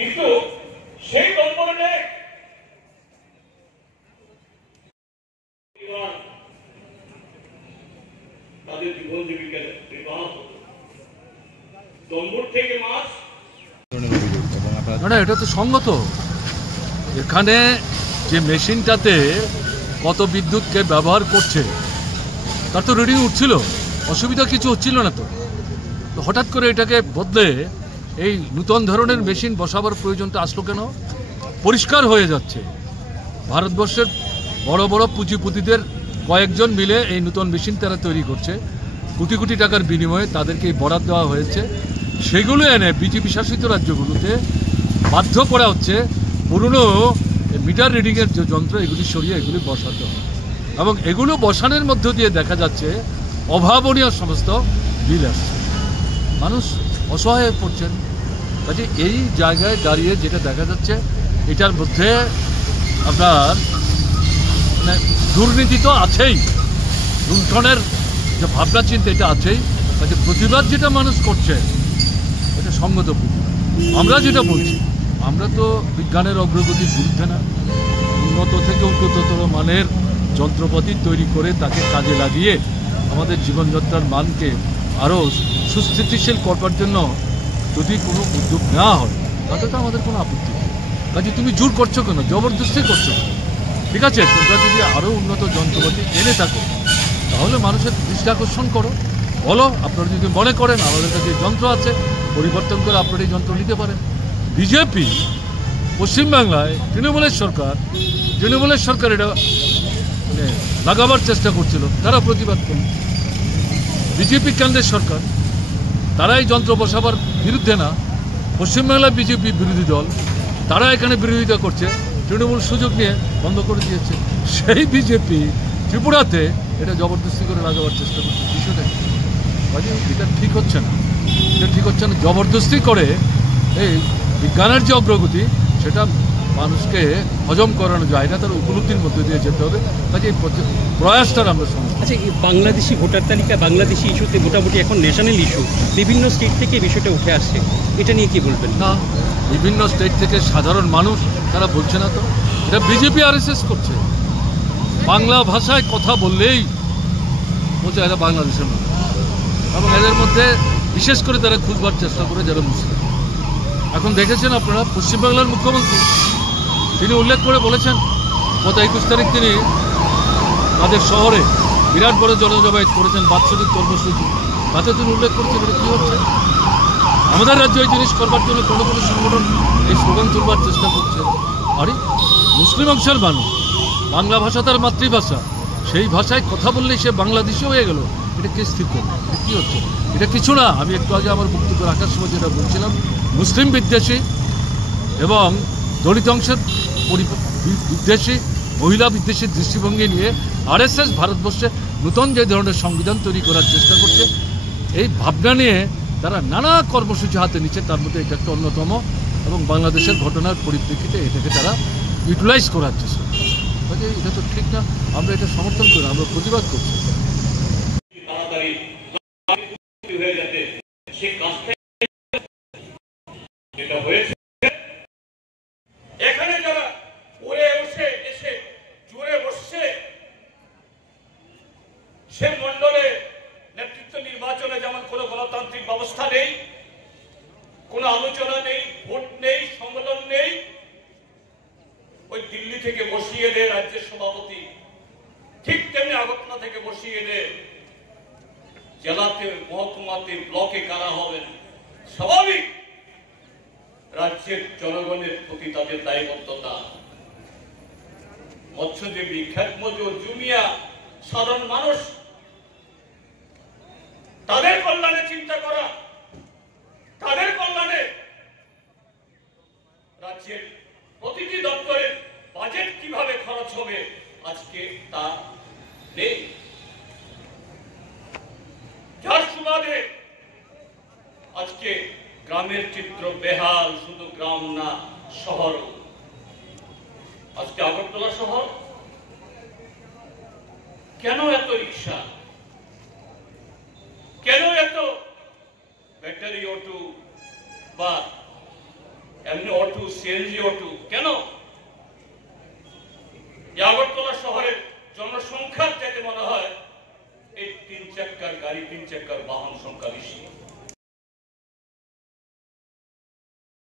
কিন্তু সেই নম্বরে নেই। তাদের জীবন জীবিকা নির্বাহ নম্বর থেকে মাছ না, এটা তো সঙ্গত। এখানে যে মেশিনটাতে কত বিদ্যুৎকে ব্যবহার করছে তার তো রিডিং উঠছিল, অসুবিধা কিছু হচ্ছিল না। তো হঠাৎ করে এটাকে বদলে এই নূতন ধরনের মেশিন বসাবার প্রয়োজনটা আসলো কেন? পরিষ্কার হয়ে যাচ্ছে ভারতবর্ষের বড় বড় পুঁজিপতিদের কয়েকজন মিলে এই নূতন মেশিন তারা তৈরি করছে, কোটি কোটি টাকার বিনিময়ে তাদেরকে বরাদ দেওয়া হয়েছে। সেগুলো এনে বিজেপি শাসিত রাজ্যগুলোতে বাধ্য করা হচ্ছে পুরনো মিটার রিডিংয়ের যে যন্ত্র এগুলি সরিয়ে এগুলি বসাতে হবে, এবং এগুলো বসানোর মধ্য দিয়ে দেখা যাচ্ছে অভাবনীয় সমস্ত বিল আসছে, মানুষ অসহায় হয়ে পড়ছেন। কাজে এই জায়গায় দাঁড়িয়ে যেটা দেখা যাচ্ছে এটার মধ্যে আপনার মানে দুর্নীতি তো আছেই, লুণ্ঠনের যে ভাবনা চিন্তা এটা আছেই। কাজে প্রতিবাদ যেটা মানুষ করছে এটা সঙ্গত প্রতিবাদ। আমরা যেটা বলছি, আমরা তো বিজ্ঞানের অগ্রগতির বিরুদ্ধে না, উন্নত থেকে উন্নততর মানের যন্ত্রপাতি তৈরি করে তাকে কাজে লাগিয়ে আমাদের জীবনযাত্রার মানকে আরও সুস্থিতিশীল করবার জন্য যদি কোনো উদ্যোগ নেওয়া হয় তাতে তো আমাদের কোনো আপত্তি নেই। কাজে তুমি জোর করছো কেন, জবরদস্তি করছো? ঠিক আছে, তোমরা যদি আরও উন্নত যন্ত্রপাতি এনে থাকো তাহলে মানুষের দৃষ্টি আকর্ষণ করো, বলো আপনারা যদি মনে করেন আমাদের কাছে যন্ত্র আছে পরিবর্তন করে আপনারা এই যন্ত্র নিতে পারেন। বিজেপি পশ্চিমবাংলায় তৃণমূলের সরকার এটা মানে লাগাবার চেষ্টা করছিল, তারা প্রতিবাদ করল। বিজেপি কেন্দ্রের সরকার, তারা এই যন্ত্র বসাবার বিরুদ্ধে না, পশ্চিমবাংলায় বিজেপি বিরোধী দল, তারা এখানে বিরোধিতা করছে, তৃণমূল সুযোগ নিয়ে বন্ধ করে দিয়েছে। সেই বিজেপি ত্রিপুরাতে এটা জবরদস্তি করে লাগাবার চেষ্টা করছে। বিষয়টা এটা ঠিক হচ্ছে না, জবরদস্তি করে এই বিজ্ঞানের যে অগ্রগতি সেটা মানুষকে হজম করানো যায় না, তার উপলব্ধির মধ্যে দিয়ে যেতে হবে। কাজে এই প্রয়াসটার আমরা সমর্থন। আচ্ছা, এই বাংলাদেশি ভোটার তালিকা, বাংলাদেশি ইস্যুতে মোটামুটি এখন ন্যাশনাল ইস্যু, বিভিন্ন স্টেট থেকে বিষয়টা উঠে আসছে, এটা নিয়ে কি বলবেন? না, বিভিন্ন স্টেট থেকে সাধারণ মানুষ তারা বলছে না তো, এটা বিজেপি আরএসএস করছে। বাংলা ভাষায় কথা বললেই বলছে এরা বাংলাদেশের মানুষ, এবং এদের মধ্যে বিশেষ করে তারা খুঁজবার চেষ্টা করে যারা মুসলিম। এখন দেখেছেন আপনারা পশ্চিমবাংলার মুখ্যমন্ত্রী তিনি উল্লেখ করে বলেছেন গত 21 তারিখ তিনি তাদের শহরে বিরাট বড় জনজমায়েত করেছেন, বাৎসরিক কর্মসূচি, তাতে তিনি উল্লেখ করেছেন এটা কী হচ্ছে। আমাদের রাজ্যে এই জিনিস করবার জন্য কোনো সংগঠন এই স্লোগান তুলবার চেষ্টা করছে। আরে মুসলিম অংশের মানুষ, বাংলা ভাষা তার মাতৃভাষা, সেই ভাষায় কথা বললেই সে বাংলাদেশি হয়ে গেল, এটা কে স্থির করবে? এটা কী হচ্ছে? এটা কিছু না, আমি একটু আগে আমার বক্তব্য রাখার সময় যেটা বলছিলাম, মুসলিম বিদ্বেষী এবং দলিত অংশের বিদ্বেষী, মহিলা বিদ্বেষী দৃষ্টিভঙ্গি নিয়ে আরএসএস ভারতবর্ষে নতুন যে ধরনের সংবিধান তৈরি করার চেষ্টা করছে, এই ভাবনা নিয়ে তারা নানা কর্মসূচি হাতে নিচ্ছে, তার মধ্যে এটা একটা অন্যতম, এবং বাংলাদেশের ঘটনার পরিপ্রেক্ষিতে এটাকে তারা ইউটিলাইজ করার চেষ্টা করছে। এটা তো ঠিক না, আমরা এটা সমর্থন করি, আমরা প্রতিবাদ করছি। এখানে যারা উড়ে এসে জুড়ে বসছে, সে মন্ডলে নেতৃত্ব নির্বাচনে যেমন কোনো গণতান্ত্রিক ব্যবস্থা নেই, কোনো আলোচনা নেই, ভোট নেই, সম্মেলন নেই, ওই দিল্লি থেকে বসিয়ে দেয় রাজ্যের সভাপতি, ঠিক তেমনি আগরতলা থেকে বসিয়ে দেয় জেলাতে, মহকুমাতে, ব্লকে কারা হবেন। স্বাভাবিক রাজ্যের জনগণের প্রতি তাদের দায়বদ্ধতা। মৎস্যজীবী, খ্যাত মজুর, জুমিয়া, সাধারণ মানুষ, তাদের কল্যাণে চিন্তা করা, তাদের কল্যাণে রাজ্যের প্রতিটি দপ্তরের বাজেট কিভাবে খরচ হবে আজকে তা নেই। যার সুবাদে আজকে গ্রামের চিত্র বেহাল, শুধু গ্রাম না শহর। আজকে আগরতলা শহর কেন এত রিক্সা, কেন এত ব্যাটারি অটো বা এমনি অটো, সিএনজি অটো কেন? আগরতলা শহরের জনসংখ্যার চাইতে মনে হয় এই 3 চাক্কার গাড়ি, 3 চাক্কার বাহন সংখ্যা বেশি।